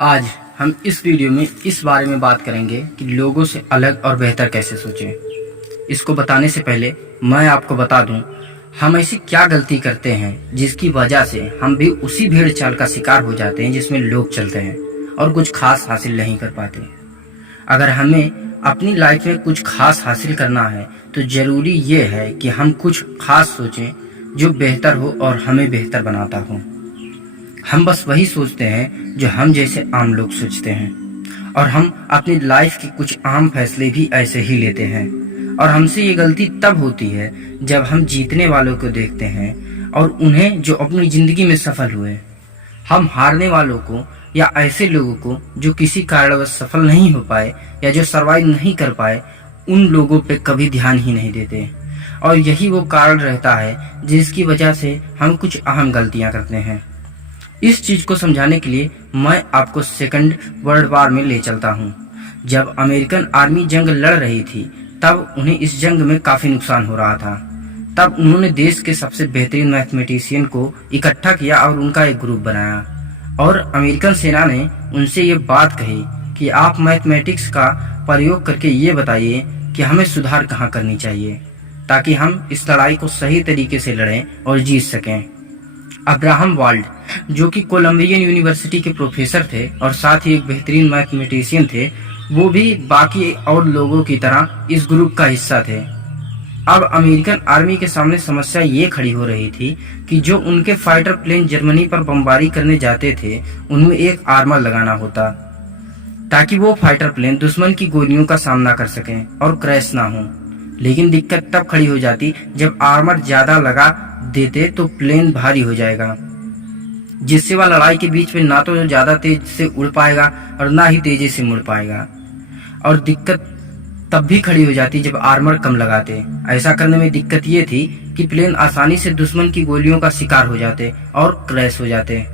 आज हम इस वीडियो में इस बारे में बात करेंगे कि लोगों से अलग और बेहतर कैसे सोचें। इसको बताने से पहले मैं आपको बता दूं, हम ऐसी क्या गलती करते हैं जिसकी वजह से हम भी उसी भेड़ चाल का शिकार हो जाते हैं जिसमें लोग चलते हैं और कुछ खास हासिल नहीं कर पाते। अगर हमें अपनी लाइफ में कुछ खास हासिल करना है तो जरूरी ये है कि हम कुछ खास सोचें जो बेहतर हो और हमें बेहतर बनाता हो। हम बस वही सोचते हैं जो हम जैसे आम लोग सोचते हैं और हम अपनी लाइफ के कुछ आम फैसले भी ऐसे ही लेते हैं। और हमसे ये गलती तब होती है जब हम जीतने वालों को देखते हैं और उन्हें जो अपनी जिंदगी में सफल हुए। हम हारने वालों को या ऐसे लोगों को जो किसी कारणवश सफल नहीं हो पाए या जो सरवाइव नहीं कर पाए, उन लोगों पे कभी ध्यान ही नहीं देते। और यही वो कारण रहता है जिसकी वजह से हम कुछ अहम गलतियां करते हैं। इस चीज को समझाने के लिए मैं आपको सेकंड वर्ल्ड वॉर में ले चलता हूँ। जब अमेरिकन आर्मी जंग लड़ रही थी तब उन्हें इस जंग में काफी नुकसान हो रहा था। तब उन्होंने देश के सबसे बेहतरीन मैथमेटिशियन को इकट्ठा किया और उनका एक ग्रुप बनाया। और अमेरिकन सेना ने उनसे ये बात कही कि आप मैथमेटिक्स का प्रयोग करके ये बताइए कि हमें सुधार कहाँ करनी चाहिए ताकि हम इस लड़ाई को सही तरीके से लड़ें और जीत सकें। अब्राहम वाल्ड, जो कि कोलंबियन यूनिवर्सिटी के प्रोफेसर थे और साथ ही एक बेहतरीन मैथमेटिशियन थे, वो भी बाकी और लोगों की तरह इस ग्रुप का हिस्सा थे। अब अमेरिकन आर्मी के सामने समस्या ये खड़ी हो रही थी कि जो उनके फाइटर प्लेन जर्मनी पर बमबारी करने जाते थे उनमें एक आर्मर लगाना होता ताकि वो फाइटर प्लेन दुश्मन की गोलियों का सामना कर सकें और क्रैश ना हो। लेकिन दिक्कत तब खड़ी हो जाती जब आर्मर ज्यादा लगा देते तो प्लेन भारी हो जाएगा, जिससे वह लड़ाई के बीच में ना तो ज्यादा तेज से उड़ पाएगा और ना ही तेजी से मुड़ पाएगा। और दिक्कत तब भी खड़ी हो जाती जब आर्मर कम लगाते। ऐसा करने में दिक्कत ये थी कि प्लेन आसानी से दुश्मन की गोलियों का शिकार हो जाते और क्रैश हो जाते।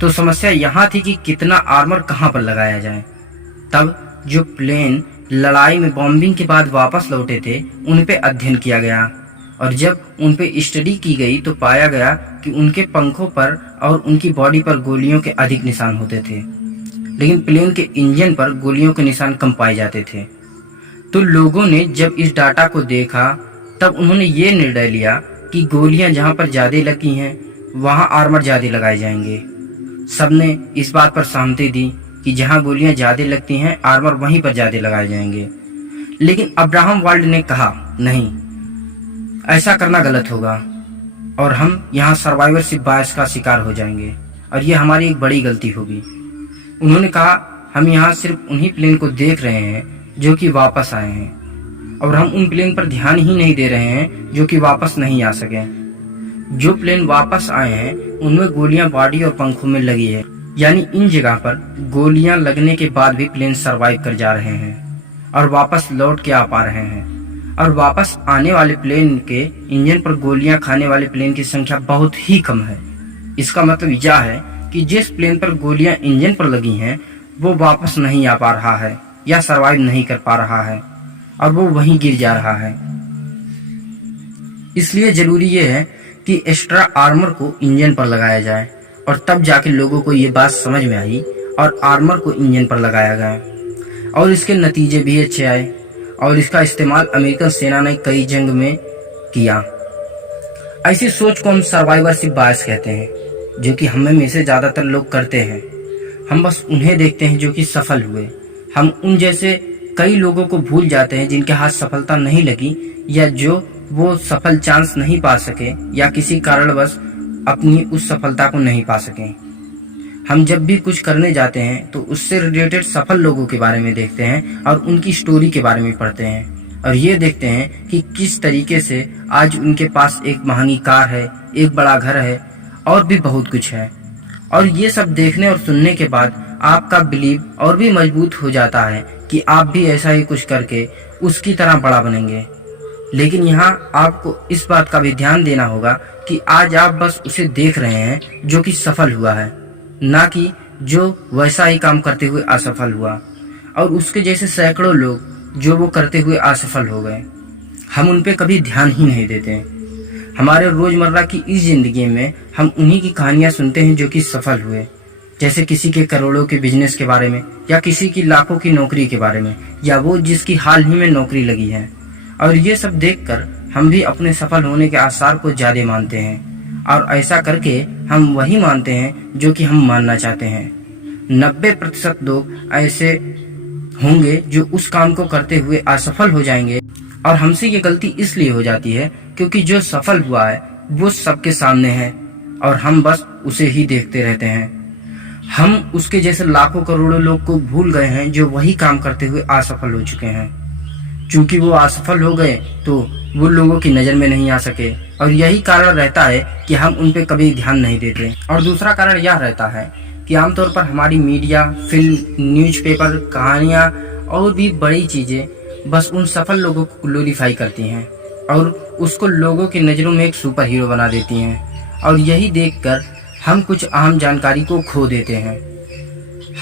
तो समस्या यहाँ थी कि कितना आर्मर कहाँ पर लगाया जाए। तब जो प्लेन लड़ाई में बॉम्बिंग के बाद वापस लौटे थे उन पे अध्ययन किया गया और जब उन पे स्टडी की गई तो पाया गया कि उनके पंखों पर और उनकी बॉडी पर गोलियों के अधिक निशान होते थे, लेकिन प्लेन के इंजन पर गोलियों के निशान कम पाए जाते थे। तो लोगों ने जब इस डाटा को देखा तब उन्होंने ये निर्णय लिया कि गोलियां जहां पर ज्यादा लगी हैं वहां आर्मर ज्यादा लगाए जाएंगे। सबने इस बात पर सहमति दी कि जहां गोलियां ज्यादा लगती हैं आर्मर वहीं पर ज्यादा लगाए जाएंगे। लेकिन अब्राहम वाल्ड ने कहा, नहीं, ऐसा करना गलत होगा और हम यहाँ सर्वाइवरशिप बायस का शिकार हो जाएंगे और ये हमारी एक बड़ी गलती होगी। उन्होंने कहा, हम यहाँ सिर्फ उन्हीं प्लेन को देख रहे हैं जो कि वापस आए हैं और हम उन प्लेन पर ध्यान ही नहीं दे रहे हैं जो कि वापस नहीं आ सके। जो प्लेन वापस आए हैं उनमें गोलियां बॉडी और पंखों में लगी है, यानी इन जगह पर गोलियां लगने के बाद भी प्लेन सरवाइव कर जा रहे हैं और वापस लौट के आ पा रहे हैं। और वापस आने वाले प्लेन के इंजन पर गोलियां खाने वाले प्लेन की संख्या बहुत ही कम है। इसका मतलब यह है कि जिस प्लेन पर गोलियां इंजन पर लगी हैं वो वापस नहीं आ पा रहा है या सरवाइव नहीं कर पा रहा है और वो वहीं गिर जा रहा है। इसलिए जरूरी ये है कि एक्स्ट्रा आर्मर को इंजन पर लगाया जाए और तब जाके लोगों को ये बात समझ में आई और आर्मर को इंजन पर लगाया गया और इसके नतीजे भी अच्छे आए और इसका इस्तेमाल अमेरिकन सेना ने कई जंग में किया। ऐसी सोच को हम सर्वाइवरशिप बायस कहते हैं, जो कि हमें में से ज्यादातर लोग करते हैं। हम बस उन्हें देखते हैं जो कि सफल हुए। हम उन जैसे कई लोगों को भूल जाते हैं जिनके हाथ सफलता नहीं लगी या जो वो सफल चांस नहीं पा सके या किसी कारणवश अपनी उस सफलता को नहीं पा सके। हम जब भी कुछ करने जाते हैं तो उससे रिलेटेड सफल लोगों के बारे में देखते हैं और उनकी स्टोरी के बारे में पढ़ते हैं और ये देखते हैं कि किस तरीके से आज उनके पास एक महंगी कार है, एक बड़ा घर है और भी बहुत कुछ है। और ये सब देखने और सुनने के बाद आपका बिलीव और भी मजबूत हो जाता है कि आप भी ऐसा ही कुछ करके उसकी तरह बड़ा बनेंगे। लेकिन यहाँ आपको इस बात का भी ध्यान देना होगा कि आज आप बस उसे देख रहे हैं जो कि सफल हुआ है, ना कि जो वैसा ही काम करते हुए असफल हुआ और उसके जैसे सैकड़ों लोग जो वो करते हुए असफल हो गए। हम उन पे कभी ध्यान ही नहीं देते। हमारे रोजमर्रा की इस जिंदगी में हम उन्हीं की कहानियां सुनते हैं जो कि सफल हुए, जैसे किसी के करोड़ों के बिजनेस के बारे में, या किसी की लाखों की नौकरी के बारे में, या वो जिसकी हाल ही में नौकरी लगी है। और ये सब देखकर हम भी अपने सफल होने के आसार को ज्यादा मानते हैं, और ऐसा करके हम वही मानते हैं जो कि हम मानना चाहते हैं। 90% लोग ऐसे होंगे जो उस काम को करते हुए असफल हो जाएंगे, और हमसे ये गलती इसलिए हो जाती है क्योंकि जो सफल हुआ है वो सबके सामने है और हम बस उसे ही देखते रहते हैं। हम उसके जैसे लाखों करोड़ों लोग को भूल गए हैं जो वही काम करते हुए असफल हो चुके हैं। चूंकि वो असफल हो गए तो वो लोगों की नजर में नहीं आ सके, और यही कारण रहता है कि हम उन पे कभी ध्यान नहीं देते। और दूसरा कारण यह रहता है कि आमतौर पर हमारी मीडिया, फिल्म, न्यूज़पेपर, कहानियां और भी बड़ी चीजें बस उन सफल लोगों को ग्लोरीफाई करती हैं और उसको लोगों की नज़रों में एक सुपर हीरो बना देती हैं, और यही देखकर हम कुछ अहम जानकारी को खो देते हैं।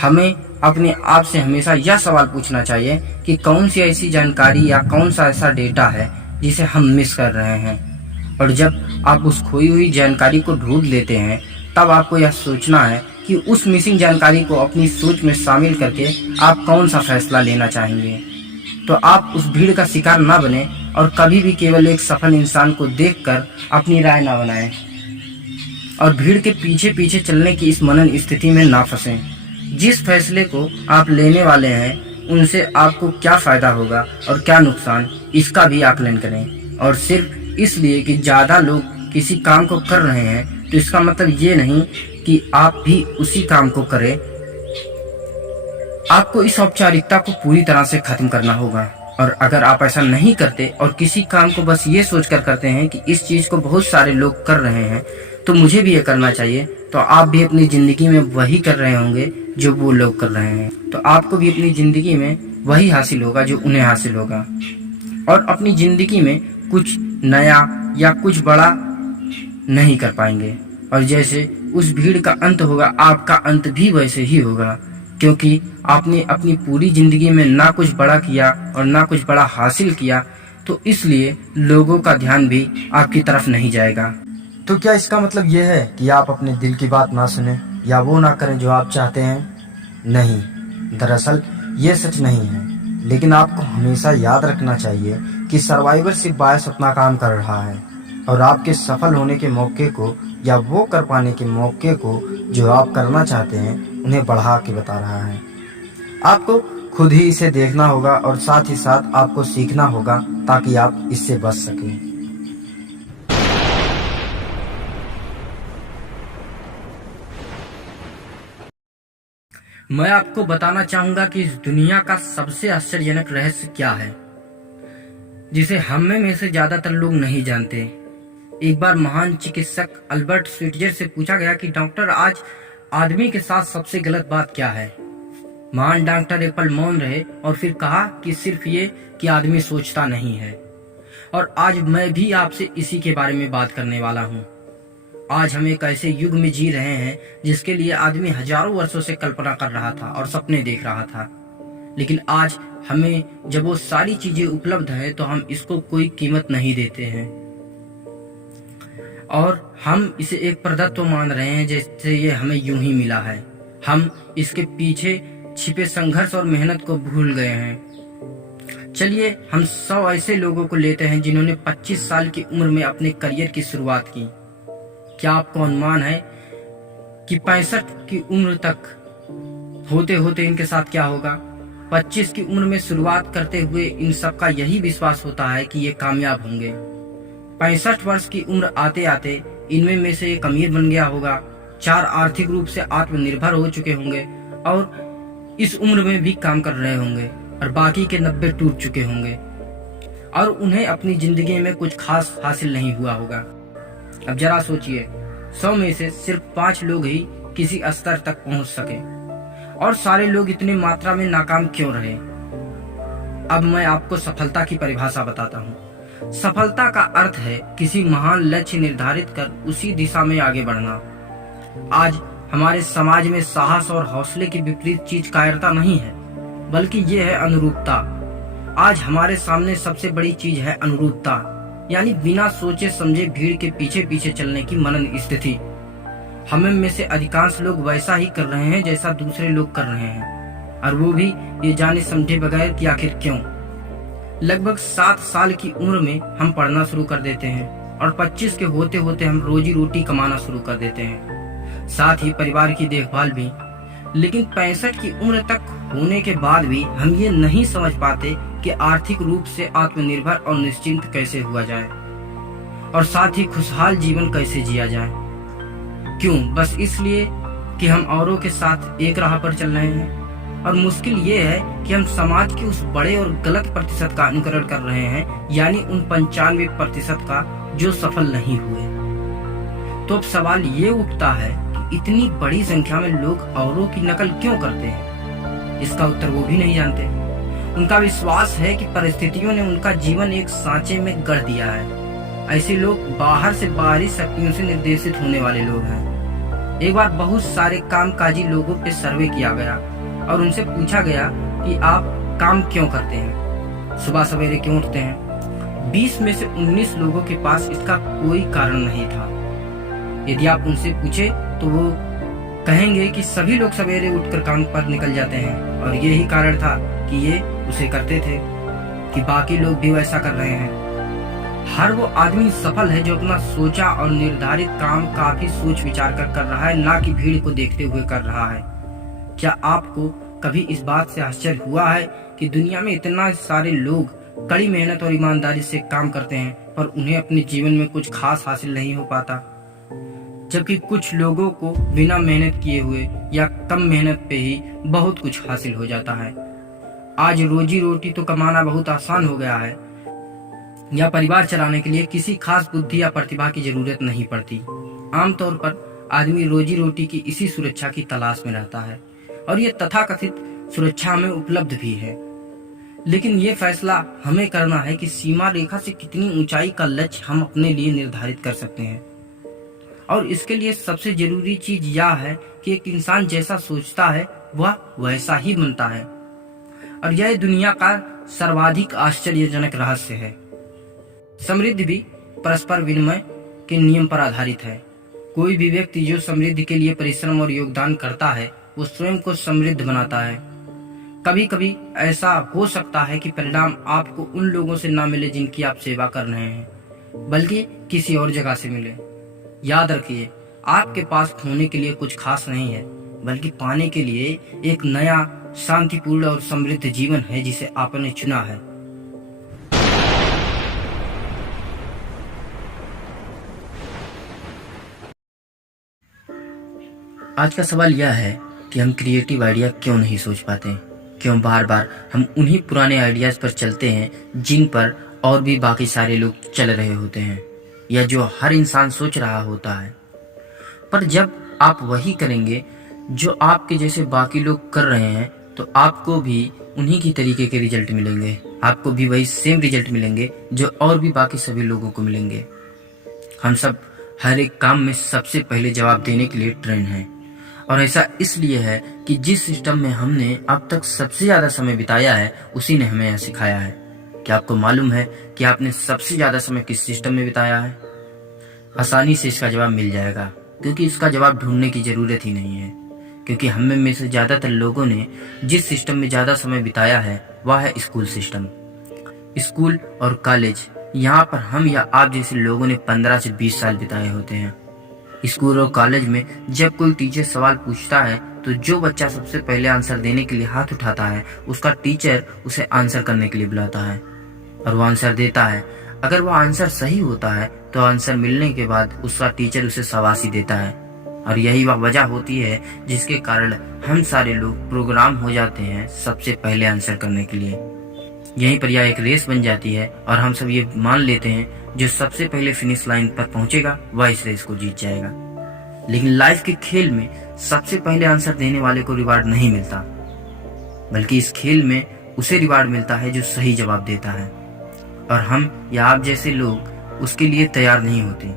हमें अपने आप से हमेशा यह सवाल पूछना चाहिए कि कौन सी ऐसी जानकारी या कौन सा ऐसा डेटा है जिसे हम मिस कर रहे हैं। और जब आप उस खोई हुई जानकारी को ढूंढ लेते हैं तब आपको यह सोचना है कि उस मिसिंग जानकारी को अपनी सोच में शामिल करके आप कौन सा फैसला लेना चाहेंगे। तो आप उस भीड़ का शिकार ना बने और कभी भी केवल एक सफल इंसान को देखकर अपनी राय ना बनाएं, और भीड़ के पीछे पीछे चलने की इस मनन स्थिति में ना फंसें। जिस फैसले को आप लेने वाले हैं उनसे आपको क्या फायदा होगा और क्या नुकसान, इसका भी आकलन करें। और सिर्फ इसलिए कि ज्यादा लोग किसी काम को कर रहे हैं तो इसका मतलब ये नहीं कि आप भी उसी काम को करें। आपको इस औपचारिकता को पूरी तरह से खत्म करना होगा, और अगर आप ऐसा नहीं करते और किसी काम को बस ये सोचकर करते हैं कि इस चीज को बहुत सारे लोग कर रहे हैं तो मुझे भी ये करना चाहिए, तो आप भी अपनी जिंदगी में वही कर रहे होंगे जो वो लोग कर रहे हैं। तो आपको भी अपनी जिंदगी में वही हासिल होगा जो उन्हें हासिल होगा, और अपनी जिंदगी में कुछ नया या कुछ बड़ा नहीं कर पाएंगे। और जैसे उस भीड़ का अंत होगा आपका अंत भी वैसे ही होगा, क्योंकि आपने अपनी पूरी जिंदगी में ना कुछ बड़ा किया और ना कुछ बड़ा हासिल किया, तो इसलिए लोगों का ध्यान भी आपकी तरफ नहीं जाएगा। तो क्या इसका मतलब यह है कि आप अपने दिल की बात ना सुने या वो ना करें जो आप चाहते हैं? नहीं, दरअसल ये सच नहीं है। लेकिन आपको हमेशा याद रखना चाहिए कि सर्वाइवर सिर्फ बायस अपना काम कर रहा है, और आपके सफल होने के मौके को या वो कर पाने के मौके को जो आप करना चाहते हैं उन्हें बढ़ा के बता रहा है। आपको खुद ही इसे देखना होगा और साथ ही साथ आपको सीखना होगा ताकि आप इससे बच सकें। मैं आपको बताना चाहूंगा कि इस दुनिया का सबसे आश्चर्यजनक रहस्य क्या है, जिसे हम में से ज्यादातर लोग नहीं जानते। एक बार महान चिकित्सक अल्बर्ट स्वीटजर से पूछा गया कि डॉक्टर, आज आदमी के साथ सबसे गलत बात क्या है। महान डॉक्टर एक पल मौन रहे और फिर कहा कि सिर्फ ये कि आदमी सोचता नहीं है। और आज मैं भी आपसे इसी के बारे में बात करने वाला हूँ। आज हम एक ऐसे युग में जी रहे हैं जिसके लिए आदमी हजारों वर्षों से कल्पना कर रहा था और सपने देख रहा था, लेकिन आज हमें जब वो सारी चीजें उपलब्ध है तो हम इसको कोई कीमत नहीं देते हैं, और हम इसे एक प्रदत्व मान रहे हैं जैसे ये हमें यूं ही मिला है। हम इसके पीछे छिपे संघर्ष और मेहनत को भूल गए हैं। चलिए हम 100 ऐसे लोगों को लेते हैं जिन्होंने 25 साल की उम्र में अपने करियर की शुरुआत की। क्या आपको अनुमान है कि 65 की उम्र तक होते होते इनके साथ क्या होगा? 25 की उम्र में शुरुआत करते हुए इन सब का यही विश्वास होता है कि ये कामयाब होंगे। 65 वर्ष की उम्र आते आते इनमें में से एक अमीर बन गया होगा, 4 आर्थिक रूप से आत्मनिर्भर हो चुके होंगे और इस उम्र में भी काम कर रहे होंगे, और बाकी के 90 टूट चुके होंगे और उन्हें अपनी जिंदगी में कुछ खास हासिल नहीं हुआ होगा। अब जरा सोचिए, 100 में से सिर्फ 5 लोग ही किसी स्तर तक पहुंच सके, और सारे लोग इतनी मात्रा में नाकाम क्यों रहे? अब मैं आपको सफलता की परिभाषा बताता हूँ। सफलता का अर्थ है किसी महान लक्ष्य निर्धारित कर उसी दिशा में आगे बढ़ना। आज हमारे समाज में साहस और हौसले की विपरीत चीज कायरता नहीं है, बल्कि ये है अनुरूपता। आज हमारे सामने सबसे बड़ी चीज है अनुरूपता, यानी बिना सोचे समझे भीड़ के पीछे पीछे चलने की मनन स्थिति। हम में से अधिकांश लोग वैसा ही कर रहे हैं जैसा दूसरे लोग कर रहे हैं, और वो भी ये जाने समझे बगैर कि आखिर क्यों। लगभग 7 साल की उम्र में हम पढ़ना शुरू कर देते हैं और 25 के होते होते हम रोजी रोटी कमाना शुरू कर देते हैं, साथ ही परिवार की देखभाल भी। लेकिन 65 की उम्र तक होने के बाद भी हम ये नहीं समझ पाते कि आर्थिक रूप से आत्मनिर्भर और निश्चिंत कैसे हुआ जाए, और साथ ही खुशहाल जीवन कैसे जिया जाए। क्यों? बस इसलिए कि हम औरों के साथ एक राह पर चल रहे हैं। और मुश्किल ये है कि हम समाज के उस बड़े और गलत प्रतिशत का अनुकरण कर रहे हैं, यानी उन 95% का जो सफल नहीं हुए। तो अब सवाल ये उठता है कि इतनी बड़ी संख्या में लोग औरों की नकल क्यों करते हैं? इसका उत्तर वो भी नहीं जानते। उनका विश्वास है कि परिस्थितियों ने उनका जीवन एक सांचे में गढ़ दिया है। ऐसे लोग बाहर से बाहरी शक्तियों से निर्देशित होने वाले लोग हैं। एक बार बहुत सारे कामकाजी लोगों पे सर्वे किया गया और उनसे पूछा गया कि आप काम क्यों करते हैं, सुबह सवेरे क्यों उठते हैं। 20 में से 19 लोगों के पास इसका कोई कारण नहीं था। यदि आप उनसे पूछे तो वो कहेंगे कि सभी लोग सवेरे उठकर काम पर निकल जाते हैं, और यही कारण था कि ये उसे करते थे कि बाकी लोग भी वैसा कर रहे हैं। हर वो आदमी सफल है जो अपना सोचा और निर्धारित काम काफी सोच विचार कर रहा है, ना कि भीड़ को देखते हुए कर रहा है। क्या आपको कभी इस बात से आश्चर्य हुआ है कि दुनिया में इतना सारे लोग कड़ी मेहनत और ईमानदारी से काम करते हैं, पर उन्हें अपने जीवन में कुछ खास हासिल नहीं हो पाता, जबकि कुछ लोगों को बिना मेहनत किए हुए या कम मेहनत पे ही बहुत कुछ हासिल हो जाता है। आज रोजी रोटी तो कमाना बहुत आसान हो गया है, या परिवार चलाने के लिए किसी खास बुद्धि या प्रतिभा की जरूरत नहीं पड़ती। आमतौर पर आदमी रोजी रोटी की इसी सुरक्षा की तलाश में रहता है, और ये तथाकथित सुरक्षा हमें उपलब्ध भी है। लेकिन ये फैसला हमें करना है कि सीमा रेखा से कितनी ऊंचाई का लक्ष्य हम अपने लिए निर्धारित कर सकते हैं। और इसके लिए सबसे जरूरी चीज यह है कि एक इंसान जैसा सोचता है वह वैसा ही बनता है, और यह दुनिया का सर्वाधिक आश्चर्यजनक रहस्य है। समृद्धि भी परस्पर विनिमय के नियम पर आधारित है। कोई भी व्यक्ति जो समृद्धि के लिए परिश्रम और योगदान करता है, वो स्वयं को समृद्ध बनाता है। कभी कभी ऐसा हो सकता है कि परिणाम आपको उन लोगों से ना मिले जिनकी आप सेवा कर रहे हैं, बल्कि किसी और जगह से मिले। याद रखिए, आपके पास खोने के लिए कुछ खास नहीं है, बल्कि पाने के लिए एक नया शांतिपूर्ण और समृद्ध जीवन है जिसे आपने चुना है। आज का सवाल यह है कि हम क्रिएटिव आइडिया क्यों नहीं सोच पाते, क्यों बार बार हम उन्हीं पुराने आइडियाज पर चलते हैं जिन पर और भी बाकी सारे लोग चल रहे होते हैं, या जो हर इंसान सोच रहा होता है। पर जब आप वही करेंगे जो आपके जैसे बाकी लोग कर रहे हैं, तो आपको भी उन्हीं की तरीके के रिजल्ट मिलेंगे। आपको भी वही सेम रिजल्ट मिलेंगे जो और भी बाकी सभी लोगों को मिलेंगे। हम सब हर एक काम में सबसे पहले जवाब देने के लिए ट्रेन हैं, और ऐसा इसलिए है कि जिस सिस्टम में हमने अब तक सबसे ज्यादा समय बिताया है, उसी ने हमें यह सिखाया है। क्या आपको मालूम है कि आपने सबसे ज्यादा समय किस सिस्टम में बिताया है? आसानी से इसका जवाब मिल जाएगा, क्योंकि इसका जवाब ढूंढने की जरूरत ही नहीं है। क्योंकि हम में से ज्यादातर लोगों ने जिस सिस्टम में ज्यादा समय बिताया है वह है स्कूल सिस्टम। स्कूल और कॉलेज, यहाँ पर हम या आप जैसे लोगों ने 15 से 20 साल बिताए होते हैं। स्कूल और कॉलेज में जब कोई टीचर सवाल पूछता है, तो जो बच्चा सबसे पहले आंसर देने के लिए हाथ उठाता है, उसका टीचर उसे आंसर करने के लिए बुलाता है, और वो आंसर देता है। अगर वो आंसर सही होता है तो आंसर मिलने के बाद उसका टीचर उसे शाबाशी देता है, और यही वह वजह होती है जिसके कारण हम सारे लोग प्रोग्राम हो जाते हैं सबसे पहले आंसर करने के लिए। यहीं पर यह एक रेस बन जाती है, और हम सब ये मान लेते हैं जो सबसे पहले फिनिश लाइन पर पहुंचेगा वह इस रेस को जीत जाएगा। लेकिन लाइफ के खेल में सबसे पहले आंसर देने वाले को रिवार्ड नहीं मिलता, बल्कि इस खेल में उसे रिवार्ड मिलता है जो सही जवाब देता है। और हम या आप जैसे लोग उसके लिए तैयार नहीं होते,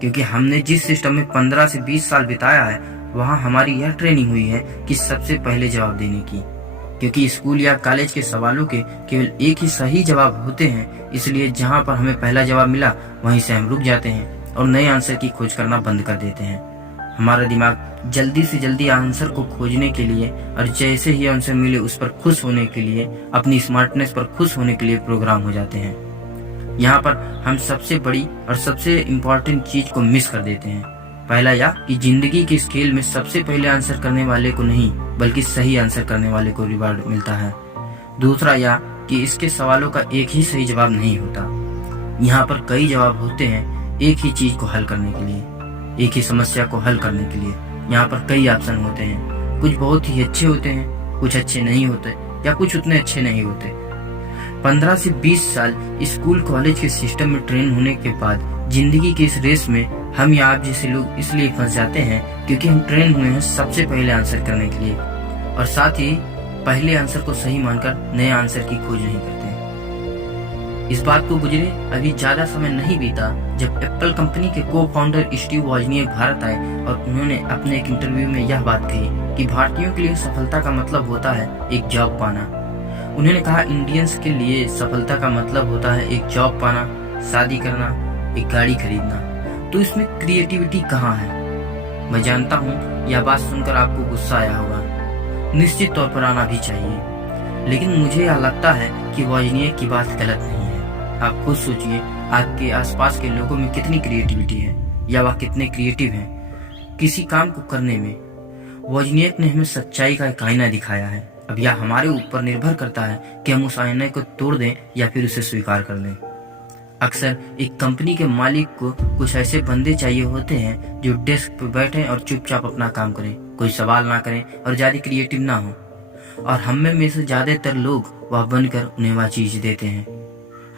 क्योंकि हमने जिस सिस्टम में 15 से 20 साल बिताया है, वहाँ हमारी यह ट्रेनिंग हुई है कि सबसे पहले जवाब देने की। क्योंकि स्कूल या कॉलेज के सवालों के केवल एक ही सही जवाब होते हैं, इसलिए जहाँ पर हमें पहला जवाब मिला वहीं से हम रुक जाते हैं और नए आंसर की खोज करना बंद कर देते हैं। हमारा दिमाग जल्दी से जल्दी आंसर को खोजने के लिए और जैसे ही आंसर मिले उस पर खुश होने के लिए, अपनी स्मार्टनेस पर खुश होने के लिए प्रोग्राम हो जाते हैं। यहाँ पर हम सबसे बड़ी और सबसे इम्पोर्टेंट चीज को मिस कर देते हैं। पहला यह कि जिंदगी के स्केल में सबसे पहले आंसर करने वाले को नहीं बल्कि सही आंसर करने वाले को रिवार्ड मिलता है। दूसरा यह कि इसके सवालों का एक ही सही जवाब नहीं होता। यहाँ पर कई जवाब होते हैं एक ही चीज को हल करने के लिए, एक ही समस्या को हल करने के लिए। यहाँ पर कई ऑप्शन होते हैं, कुछ बहुत ही अच्छे होते हैं, कुछ अच्छे नहीं होते या कुछ उतने अच्छे नहीं होते। 15 से 20 साल स्कूल कॉलेज के सिस्टम में ट्रेन होने के बाद जिंदगी की इस रेस में हम या आप जैसे लोग इसलिए फंस जाते हैं क्योंकि हम ट्रेन हुए हैं सबसे पहले आंसर करने के लिए, और साथ ही पहले आंसर को सही मानकर नए आंसर की खोज नहीं करते। इस बात को गुजरे अभी ज्यादा समय नहीं बीता जब एप्पल कंपनी के को फाउंडर स्टीव वॉजनियक भारत आए और उन्होंने अपने एक इंटरव्यू में यह बात कही कि भारतीयों के लिए सफलता का मतलब होता है एक जॉब पाना। उन्होंने कहा, इंडियंस के लिए सफलता का मतलब होता है एक जॉब पाना, शादी करना, एक गाड़ी खरीदना। तो इसमें क्रिएटिविटी कहाँ है? मैं जानता हूँ यह बात सुनकर आपको गुस्सा आया होगा, निश्चित तौर पर आना भी चाहिए, लेकिन मुझे यह लगता है कि वॉजनियक की बात गलत नहीं है। आप खुद सोचिए, आपके आसपास के लोगों में कितनी क्रिएटिविटी है या वह कितने क्रिएटिव हैं किसी काम को करने में। वॉजनियक ने हमें सच्चाई का एक आईना दिखाया है। अब यह हमारे ऊपर निर्भर करता है कि हम उस आईने को तोड़ दें या फिर उसे स्वीकार कर लें। अक्सर एक कंपनी के मालिक को कुछ ऐसे बंदे चाहिए होते हैं जो डेस्क पर बैठे और चुपचाप अपना काम करें, कोई सवाल ना करें और ज्यादा क्रिएटिव ना हो। और हम में से ज्यादातर लोग वह बनकर उन्हें वह चीज देते हैं।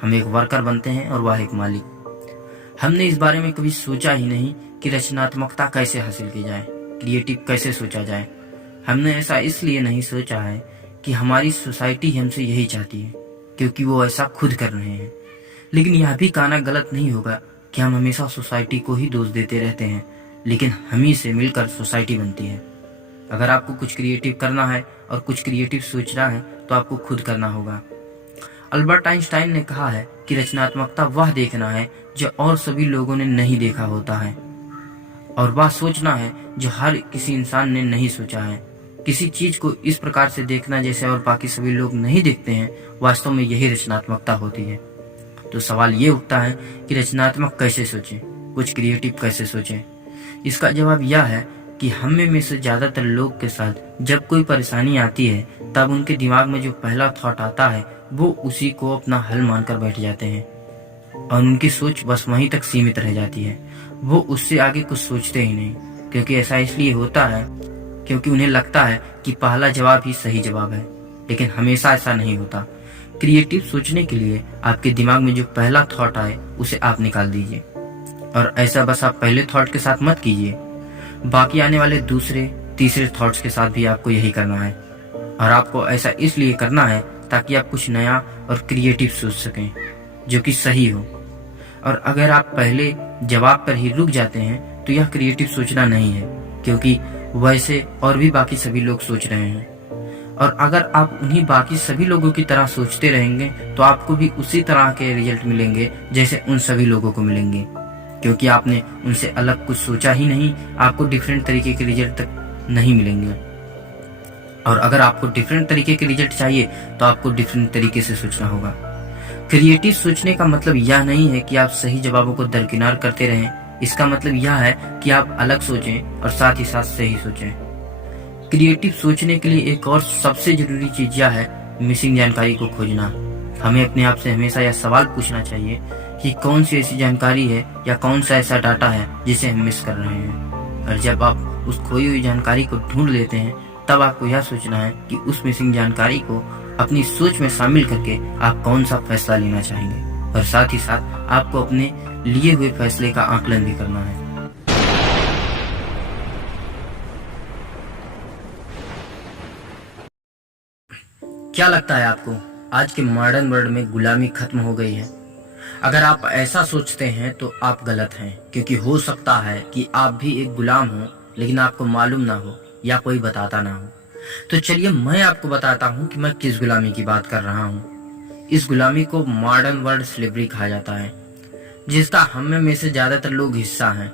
हम एक वर्कर बनते हैं और वह एक मालिक। हमने इस बारे में कभी सोचा ही नहीं कि रचनात्मकता कैसे हासिल की जाए, क्रिएटिव कैसे सोचा जाए। हमने ऐसा इसलिए नहीं सोचा है कि हमारी सोसाइटी हमसे यही चाहती है, क्योंकि वो ऐसा खुद कर रहे हैं। लेकिन यह भी कहना गलत नहीं होगा कि हम हमेशा सोसाइटी को ही दोष देते रहते हैं, लेकिन हम ही से मिलकर सोसाइटी बनती है। अगर आपको कुछ क्रिएटिव करना है और कुछ क्रिएटिव सोचना है तो आपको खुद करना होगा। अल्बर्ट आइंस्टाइन ने कहा है कि रचनात्मकता वह देखना है जो और सभी लोगों ने नहीं देखा होता है, और वह सोचना है जो हर किसी इंसान ने नहीं सोचा है। किसी चीज को इस प्रकार से देखना जैसे और बाकी सभी लोग नहीं देखते हैं, वास्तव में यही रचनात्मकता होती है। तो सवाल ये उठता है कि रचनात्मक कैसे सोचें, कुछ क्रिएटिव कैसे सोचें। इसका जवाब यह है कि हम में से ज्यादातर लोग के साथ जब कोई परेशानी आती है तब उनके दिमाग में जो पहला थॉट आता है वो उसी को अपना हल मानकर बैठ जाते हैं, और उनकी सोच बस वहीं तक सीमित रह जाती है। वो उससे आगे कुछ सोचते ही नहीं, क्योंकि ऐसा इसलिए होता है क्योंकि उन्हें लगता है कि पहला जवाब ही सही जवाब है। लेकिन हमेशा ऐसा नहीं होता। क्रिएटिव सोचने के लिए आपके दिमाग में जो पहला थॉट आए उसे आप निकाल दीजिए, और ऐसा बस आप पहले थॉट के साथ मत कीजिए, बाकी आने वाले दूसरे तीसरे थॉट्स के साथ भी आपको यही करना है। और आपको ऐसा इसलिए करना है ताकि आप कुछ नया और क्रिएटिव सोच सकें जो कि सही हो। और अगर आप पहले जवाब पर ही रुक जाते हैं तो यह क्रिएटिव सोचना नहीं है, क्योंकि वैसे और भी बाकी सभी लोग सोच रहे हैं। और अगर आप उन्हीं बाकी सभी लोगों की तरह सोचते रहेंगे तो आपको भी उसी तरह के रिजल्ट मिलेंगे जैसे उन सभी लोगों को मिलेंगे, क्योंकि आपने उनसे अलग कुछ सोचा ही नहीं। आपको डिफरेंट तरीके के रिजल्ट तक नहीं मिलेंगे, और अगर आपको डिफरेंट तरीके के रिजल्ट चाहिए तो आपको डिफरेंट तरीके से सोचना होगा। क्रिएटिव सोचने का मतलब यह नहीं है कि आप सही जवाबों को दरकिनार करते रहें। इसका मतलब यह है कि आप अलग सोचें और साथ ही साथ सही सोचें। क्रिएटिव सोचने के लिए एक और सबसे जरूरी चीज यह है मिसिंग जानकारी को खोजना। हमें अपने आप से हमेशा यह सवाल पूछना चाहिए कि कौन सी ऐसी जानकारी है या कौन सा ऐसा डाटा है जिसे हम मिस कर रहे हैं। और जब आप उस खोई हुई जानकारी को ढूंढ लेते हैं तब आपको यह सोचना है कि उस मिसिंग जानकारी को अपनी सोच में शामिल करके आप कौन सा फैसला लेना चाहेंगे, और साथ ही साथ आपको अपने लिए हुए फैसले का आकलन भी करना है। क्या लगता है आपको आज के मॉडर्न वर्ल्ड में गुलामी खत्म हो गई है? अगर आप ऐसा सोचते हैं तो आप गलत हैं, क्योंकि हो सकता है कि आप भी एक गुलाम हो लेकिन आपको मालूम ना हो या कोई बताता ना हो। तो चलिए मैं आपको बताता हूँ कि मैं किस गुलामी की बात कर रहा हूँ। इस गुलामी को मॉडर्न वर्ल्ड स्लेवरी कहा जाता है, जिसका हम में से ज्यादातर लोग हिस्सा हैं।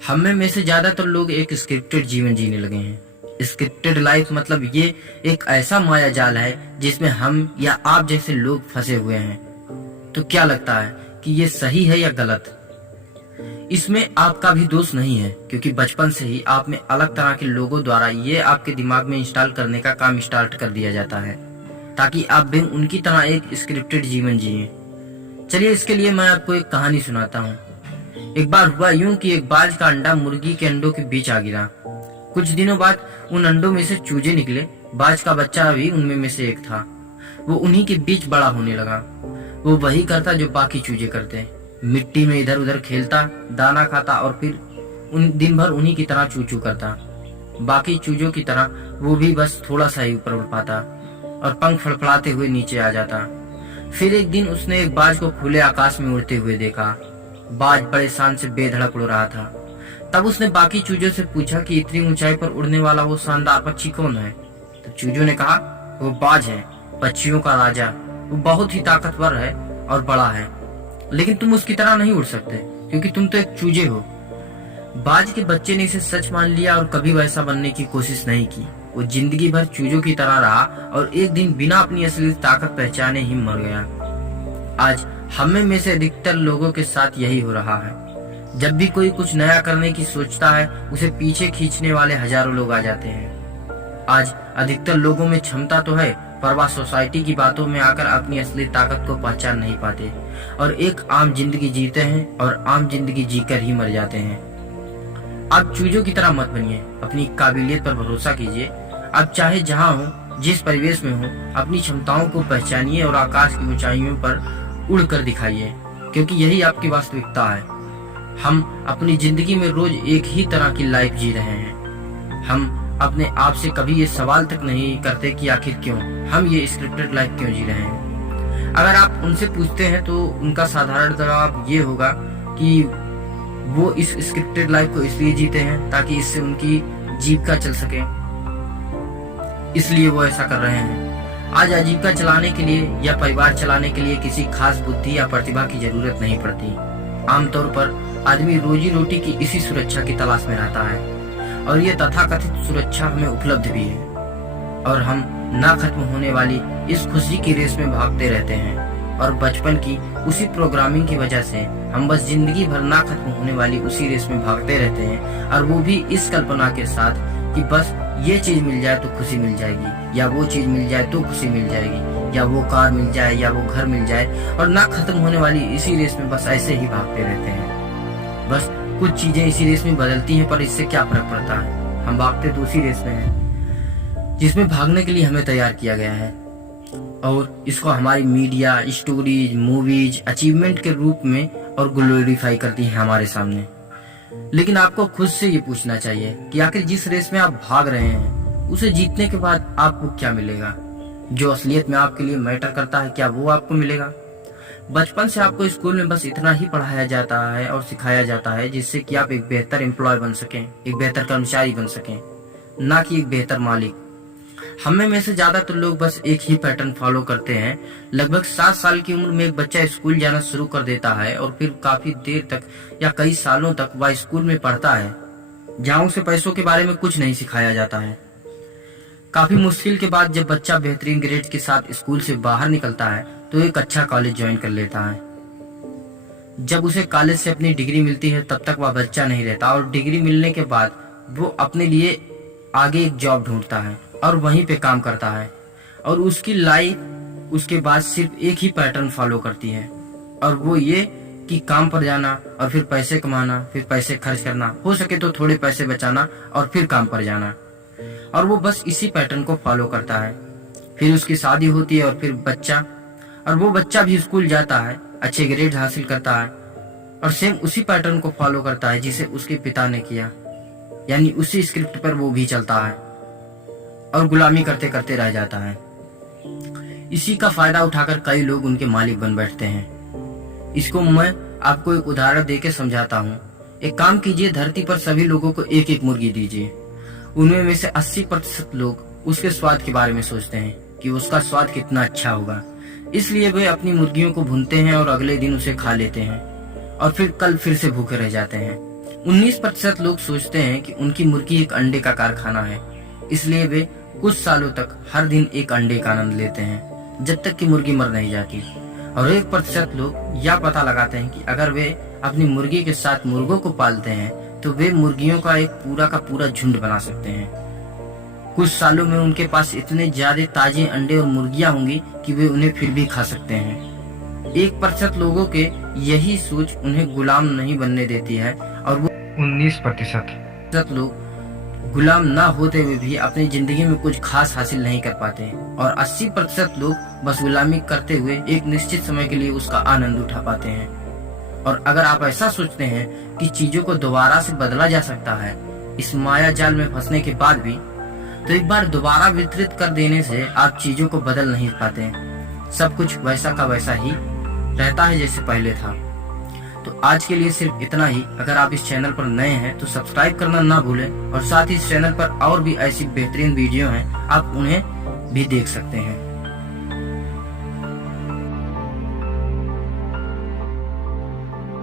हम में से ज्यादातर लोग एक स्क्रिप्टेड जीवन जीने लगे हैं। स्क्रिप्टेड लाइफ मतलब ये एक ऐसा माया जाल है जिसमें हम या आप जैसे लोग फंसे हुए हैं। तो क्या लगता है कि ये सही है या गलत? इसमें आपका भी दोष नहीं है, क्योंकि बचपन से ही आप में अलग तरह के लोगों द्वारा ये आपके दिमाग में इंस्टॉल करने का काम स्टार्ट कर दिया जाता है ताकि आप भी उनकी तरह एक स्क्रिप्टेड जीवन जिए। चलिए इसके लिए मैं आपको एक कहानी सुनाता हूँ। एक बार हुआ यूं कि एक बाज का अंडा मुर्गी के अंडों के बीच आ गिरा। कुछ दिनों बाद उन अंडों में से चूजे निकले। बाज का बच्चा भी उनमें में से एक था। वो उन्हीं के बीच बड़ा होने लगा। वो वही करता जो बाकी चूजे करते, मिट्टी में इधर उधर खेलता, दाना खाता और फिर दिन भर उन्हीं की तरह चू चू करता। बाकी चूजों की तरह वो भी बस थोड़ा सा ही ऊपर उड़ पाता और पंख फड़फड़ाते हुए नीचे आ जाता। फिर एक दिन उसने एक बाज को खुले आकाश में उड़ते हुए देखा। बाज बड़े शान से बेधड़क उड़ रहा था। तब उसने बाकी चूजों से पूछा कि इतनी ऊंचाई पर उड़ने वाला वो शानदार पक्षी कौन है? तो चूजों ने कहा, वो बाज है, पक्षियों का राजा। वो बहुत ही ताकतवर है और बड़ा है, लेकिन तुम उसकी तरह नहीं उड़ सकते क्योंकि तुम तो एक चूजे हो। बाज के बच्चे ने इसे सच मान लिया और कभी वैसा बनने की कोशिश नहीं की। वो जिंदगी भर चूजों की तरह रहा और एक दिन बिना अपनी असली ताकत पहचाने ही मर गया। आज हम में से अधिकतर लोगों के साथ यही हो रहा है। जब भी कोई कुछ नया करने की सोचता है, उसे पीछे खींचने वाले हजारों लोग आ जाते हैं। आज अधिकतर लोगों में क्षमता तो है, पर वह सोसाइटी की बातों में आकर अपनी असली ताकत को पहचान नहीं पाते और एक आम जिंदगी जीते हैं और आम जिंदगी जीकर ही मर जाते हैं। आप चूजों की तरह मत बनिए, अपनी काबिलियत पर भरोसा कीजिए। आप चाहे जहाँ हो, जिस परिवेश में हो, अपनी क्षमताओं को पहचानिए और आकाश की ऊंचाइयों पर उड़कर दिखाइए, क्योंकि यही आपकी वास्तविकता है। हम अपनी जिंदगी में रोज एक ही तरह की लाइफ जी रहे हैं। हम अपने आप से कभी ये सवाल तक नहीं करते कि आखिर क्यों हम ये स्क्रिप्टेड लाइफ क्यों जी रहे हैं। अगर आप उनसे पूछते हैं तो उनका साधारण जवाब ये होगा कि वो इस स्क्रिप्टेड लाइफ को इसलिए जीते हैं ताकि इससे उनकी जीविका चल सके, इसलिए वो ऐसा कर रहे हैं। आज आजीविका चलाने के लिए या परिवार चलाने के लिए किसी खास बुद्धि या प्रतिभा की जरूरत नहीं पड़ती। आमतौर पर आदमी रोजी रोटी की इसी सुरक्षा की तलाश में रहता है और ये तथाकथित सुरक्षा हमें उपलब्ध भी है और हम ना खत्म होने वाली इस खुशी की रेस में भागते रहते हैं और बचपन की उसी प्रोग्रामिंग की वजह से हम बस जिंदगी भर ना खत्म होने वाली उसी रेस में भागते रहते हैं और वो भी इस कल्पना के साथ कि बस ये चीज मिल जाए तो खुशी मिल जाएगी या वो चीज मिल जाए तो खुशी मिल जाएगी या वो कार मिल जाए या वो घर मिल जाए और ना खत्म होने वाली इसी रेस में बस ऐसे ही भागते रहते हैं। बस कुछ चीजें इसी रेस में बदलती हैं, पर इससे क्या फर्क पड़ता है? हम भागते तो उसी रेस में हैं जिसमें भागने के लिए हमें तैयार किया गया है और इसको हमारी मीडिया, स्टोरीज, मूवीज अचीवमेंट के रूप में और ग्लोरीफाई करती है हमारे सामने। लेकिन आपको खुद से ये पूछना चाहिए कि आखिर जिस रेस में आप भाग रहे हैं उसे जीतने के बाद आपको क्या मिलेगा? जो असलियत में आपके लिए मैटर करता है, क्या वो आपको मिलेगा? बचपन से आपको स्कूल में बस इतना ही पढ़ाया जाता है और सिखाया जाता है जिससे कि आप एक बेहतर एम्प्लॉय बन सकें, एक बेहतर कर्मचारी बन सकें, ना कि एक बेहतर मालिक। हमें में से ज्यादातर लोग बस एक ही पैटर्न फॉलो करते हैं। लगभग 7 साल की उम्र में एक बच्चा स्कूल जाना शुरू कर देता है और फिर काफी देर तक या कई सालों तक वह स्कूल में पढ़ता है जहाँ उसे पैसों के बारे में कुछ नहीं सिखाया जाता है। काफी मुश्किल के बाद जब बच्चा बेहतरीन ग्रेड के साथ स्कूल से बाहर निकलता है तो एक अच्छा कॉलेज ज्वाइन कर लेता है। जब उसे कॉलेज से अपनी डिग्री मिलती है तब तक वह बच्चा नहीं रहता और डिग्री मिलने के बाद वो अपने लिए आगे एक जॉब ढूंढता है और वहीं पे काम करता है और उसकी लाइफ उसके बाद सिर्फ एक ही पैटर्न फॉलो करती है और वो ये कि काम पर जाना और फिर पैसे कमाना, फिर पैसे खर्च करना, हो सके तो थोड़े पैसे बचाना और फिर काम पर जाना, और वो बस इसी पैटर्न को फॉलो करता है। फिर उसकी शादी होती है और फिर बच्चा, और वो बच्चा भी स्कूल जाता है, अच्छे ग्रेड हासिल करता है और सेम उसी पैटर्न को फॉलो करता है जिसे उसके पिता ने किया, यानी उसी स्क्रिप्ट पर वो भी चलता है और गुलामी करते करते रह जाता है। इसी का फायदा उठाकर कई लोग उनके मालिक बन बैठते हैं। इसको मैं आपको एक उदाहरण देके समझाता हूँ। एक काम कीजिए, धरती पर सभी लोगों को एक एक मुर्गी दीजिए। उनमें में से 80% लोग उसके स्वाद के बारे में सोचते हैं कि उसका स्वाद कितना अच्छा होगा, इसलिए वे अपनी मुर्गियों को भूनते हैं और अगले दिन उसे खा लेते हैं और फिर कल फिर से भूखे रह जाते हैं। 19% लोग सोचते हैं कि उनकी मुर्गी एक अंडे का कारखाना है, इसलिए वे कुछ सालों तक हर दिन एक अंडे का आनंद लेते हैं जब तक कि मुर्गी मर नहीं जाती। और 1% लोग यह पता लगाते हैं कि अगर वे अपनी मुर्गी के साथ मुर्गों को पालते हैं तो वे मुर्गियों का एक पूरा का पूरा झुंड बना सकते हैं। कुछ सालों में उनके पास इतने ज्यादा ताजे अंडे और मुर्गियां होंगी कि वे उन्हें फिर भी खा सकते हैं। 1% लोगों के यही सोच उन्हें गुलाम नहीं बनने देती है और वो 19% लोग गुलाम ना होते हुए भी अपनी जिंदगी में कुछ खास हासिल नहीं कर पाते और 80% लोग बस गुलामी करते हुए एक निश्चित समय के लिए उसका आनंद उठा पाते हैं। और अगर आप ऐसा सोचते हैं कि चीजों को दोबारा से बदला जा सकता है इस माया जाल में फंसने के बाद भी, तो एक बार दोबारा वितरित कर देने से आप चीजों को बदल नहीं पाते। सब कुछ वैसा का वैसा ही रहता है जैसे पहले था। तो आज के लिए सिर्फ इतना ही। अगर आप इस चैनल पर नए हैं तो सब्सक्राइब करना ना भूलें और साथ ही इस चैनल पर और भी ऐसी बेहतरीन वीडियो हैं, आप उन्हें भी देख सकते हैं।